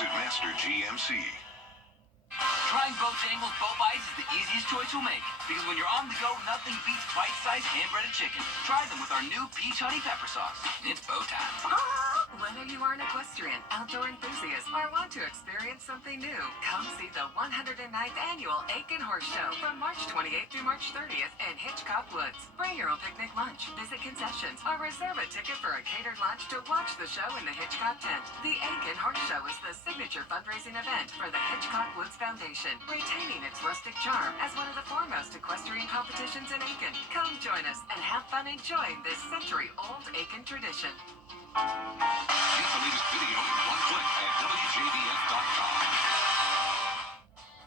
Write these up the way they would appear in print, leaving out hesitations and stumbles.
Visit Master GMC. Trying Bojangles Bow Bites is the easiest choice you'll make. Because when you're on the go, nothing beats bite-sized hand-breaded chicken. Try them with our new peach honey pepper sauce. It's bow time. Whether you are an equestrian, outdoor enthusiast, or want to experience something new, come see the 109th Annual Aiken Horse Show from March 28th through March 30th in Hitchcock Woods. Bring your own picnic lunch, visit concessions, or reserve a ticket for a catered lunch to watch the show in the Hitchcock tent. The Aiken Horse Show is the signature fundraising event for the Hitchcock Woods Foundation, retaining its rustic charm as one of the foremost equestrian competitions in Aiken. Come join us and have fun enjoying this century-old Aiken tradition. Get the latest video in one click at WJBF.com.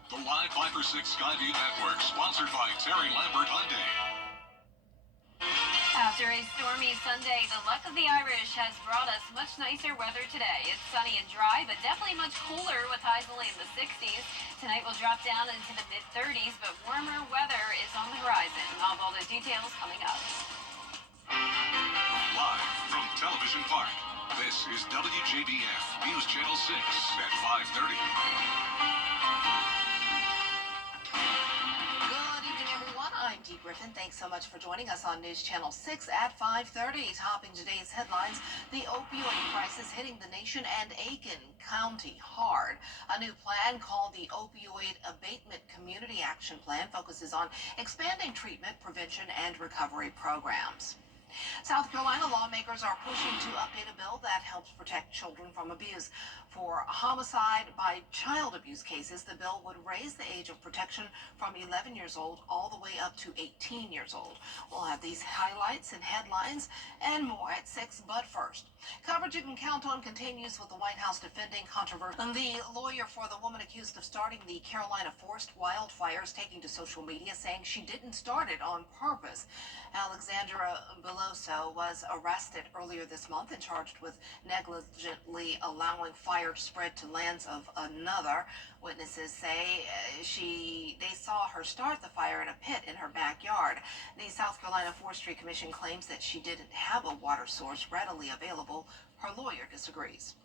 The Live 5 for 6 Skyview Network, sponsored by Terry Lambert Hyundai. After a stormy Sunday, the luck of the Irish has brought us much nicer weather today. It's sunny and dry, but definitely much cooler with highs only in the 60s. Tonight will drop down into the mid-30s, but warmer weather is on the horizon. I'll have all those details coming up. Live from Television Park, this is WJBF News Channel 6 at 5:30. Good evening, everyone. I'm Dee Griffin. Thanks so much for joining us on News Channel 6 at 5:30. Topping today's headlines, the opioid crisis hitting the nation and Aiken County hard. A new plan called the Opioid Abatement Community Action Plan focuses on expanding treatment, prevention, and recovery programs. South Carolina lawmakers are pushing to update a bill that helps protect children from abuse. For homicide by child abuse cases, the bill would raise the age of protection from 11 years old all the way up to 18 years old. We'll have these highlights and headlines and more at 6, but first, coverage you can count on continues with the White House defending controversy. The lawyer for the woman accused of starting the Carolina forest wildfires taking to social media, saying she didn't start it on purpose. Alexandra Beloso was arrested earlier this month and charged with negligently allowing fire to spread to lands of another. Witnesses say they saw her start the fire in a pit in her backyard. The South Carolina Forestry Commission claims that she didn't have a water source readily available. Her lawyer disagrees.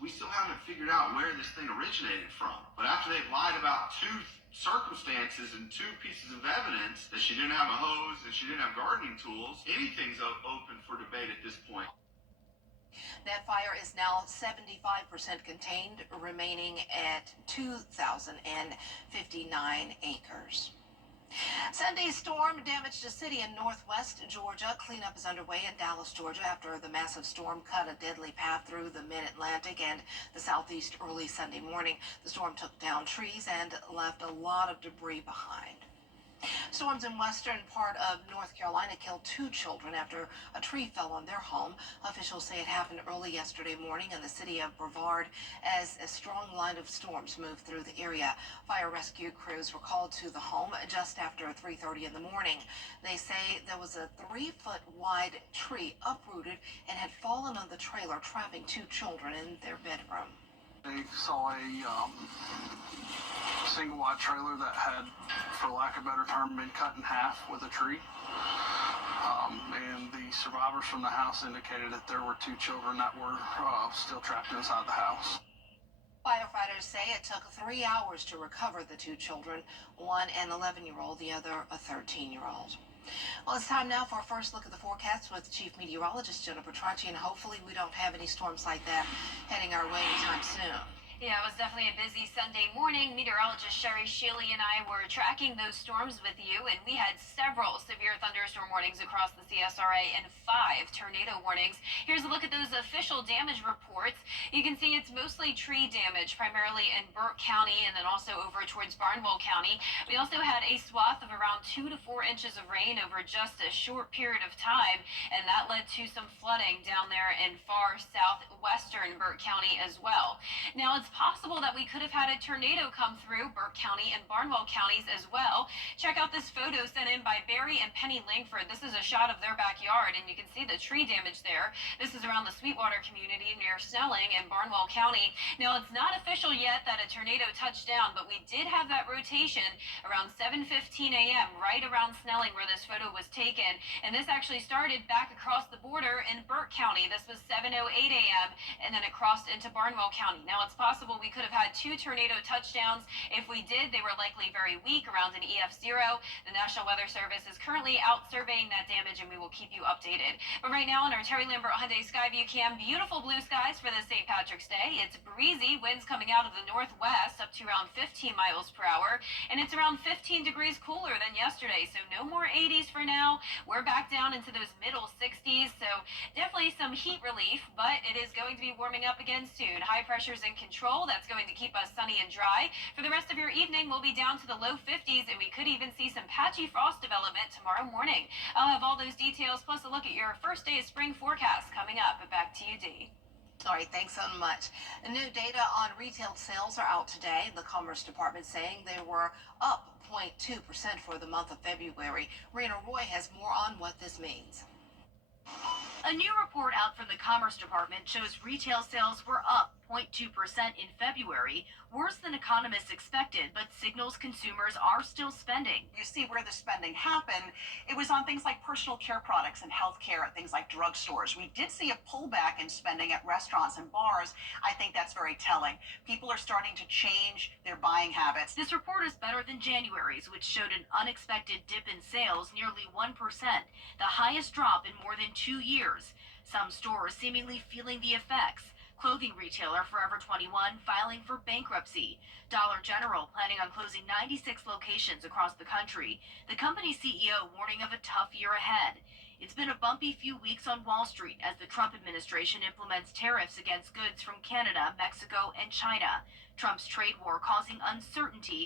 We still haven't figured out where this thing originated from. But after they've lied about 2 circumstances and 2 pieces of evidence that she didn't have a hose and she didn't have gardening tools, anything's open for debate at this point. That fire is now 75% contained, remaining at 2,059 acres. Sunday's storm damaged a city in northwest Georgia. Cleanup is underway in Dallas, Georgia, after the massive storm cut a deadly path through the mid-Atlantic and the southeast early Sunday morning. The storm took down trees and left a lot of debris behind. Storms in western part of North Carolina killed 2 children after a tree fell on their home. Officials say it happened early yesterday morning in the city of Brevard as a strong line of storms moved through the area. Fire rescue crews were called to the home just after 3:30 in the morning. They say there was a 3-foot wide tree uprooted and had fallen on the trailer, trapping 2 children in their bedroom. They saw a single wide trailer that had, for lack of a better term, been cut in half with a tree. And the survivors from the house indicated that there were 2 children that were still trapped inside the house. Firefighters say it took 3 hours to recover the 2 children, one an 11-year-old, the other a 13-year-old. Well, it's time now for a first look at the forecast with Chief Meteorologist Jennifer Tracci, and hopefully we don't have any storms like that heading our way anytime soon. Yeah, it was definitely a busy Sunday morning. Meteorologist Sherry Shealy and I were tracking those storms with you, and we had several severe thunderstorm warnings across the CSRA and 5 tornado warnings. Here's a look at those official damage reports. You can see it's mostly tree damage, primarily in Burke County and then also over towards Barnwell County. We also had a swath of around 2 to 4 inches of rain over just a short period of time, and that led to some flooding down there in far southwestern Burke County as well. Now, it's possible that we could have had a tornado come through Burke County and Barnwell counties as well. Check out this photo sent in by Barry and Penny Langford. This is a shot of their backyard, and you can see the tree damage there. This is around the Sweetwater community near Snelling in Barnwell County. Now, it's not official yet that a tornado touched down, but we did have that rotation around 7:15 a.m. right around Snelling where this photo was taken, and this actually started back across the border in Burke County. This was 7:08 a.m. and then it crossed into Barnwell County. Now, it's possible possible we could have had 2 tornado touchdowns. If we did, they were likely very weak, around an EF0. The National Weather Service is currently out surveying that damage, and we will keep you updated. But right now on our Terry Lambert Hyundai Skyview cam, beautiful blue skies for this St. Patrick's Day. It's breezy, winds coming out of the northwest up to around 15 miles per hour, and it's around 15 degrees cooler than yesterday, so no more 80s for now. We're back down into those middle 60s, so definitely some heat relief, but it is going to be warming up again soon. High pressure's in control. That's going to keep us sunny and dry. For the rest of your evening, we'll be down to the low 50s, and we could even see some patchy frost development tomorrow morning. I'll have all those details, plus a look at your first day of spring forecast coming up. Back to you, Dee. All right, thanks so much. New data on retail sales are out today. The Commerce Department saying they were up 0.2% for the month of February. Rena Roy has more on what this means. A new report out from the Commerce Department shows retail sales were up 0.2% in February, worse than economists expected, but signals consumers are still spending. You see where the spending happened. It was on things like personal care products and healthcare, things like drugstores. We did see a pullback in spending at restaurants and bars. I think that's very telling. People are starting to change their buying habits. This report is better than January's, which showed an unexpected dip in sales, nearly 1%, the highest drop in more than 2 years. Some stores seemingly feeling the effects. Clothing retailer Forever 21 filing for bankruptcy. Dollar General planning on closing 96 locations across the country. The company's CEO warning of a tough year ahead. It's been a bumpy few weeks on Wall Street as the Trump administration implements tariffs against goods from Canada, Mexico, and China. Trump's trade war causing uncertainty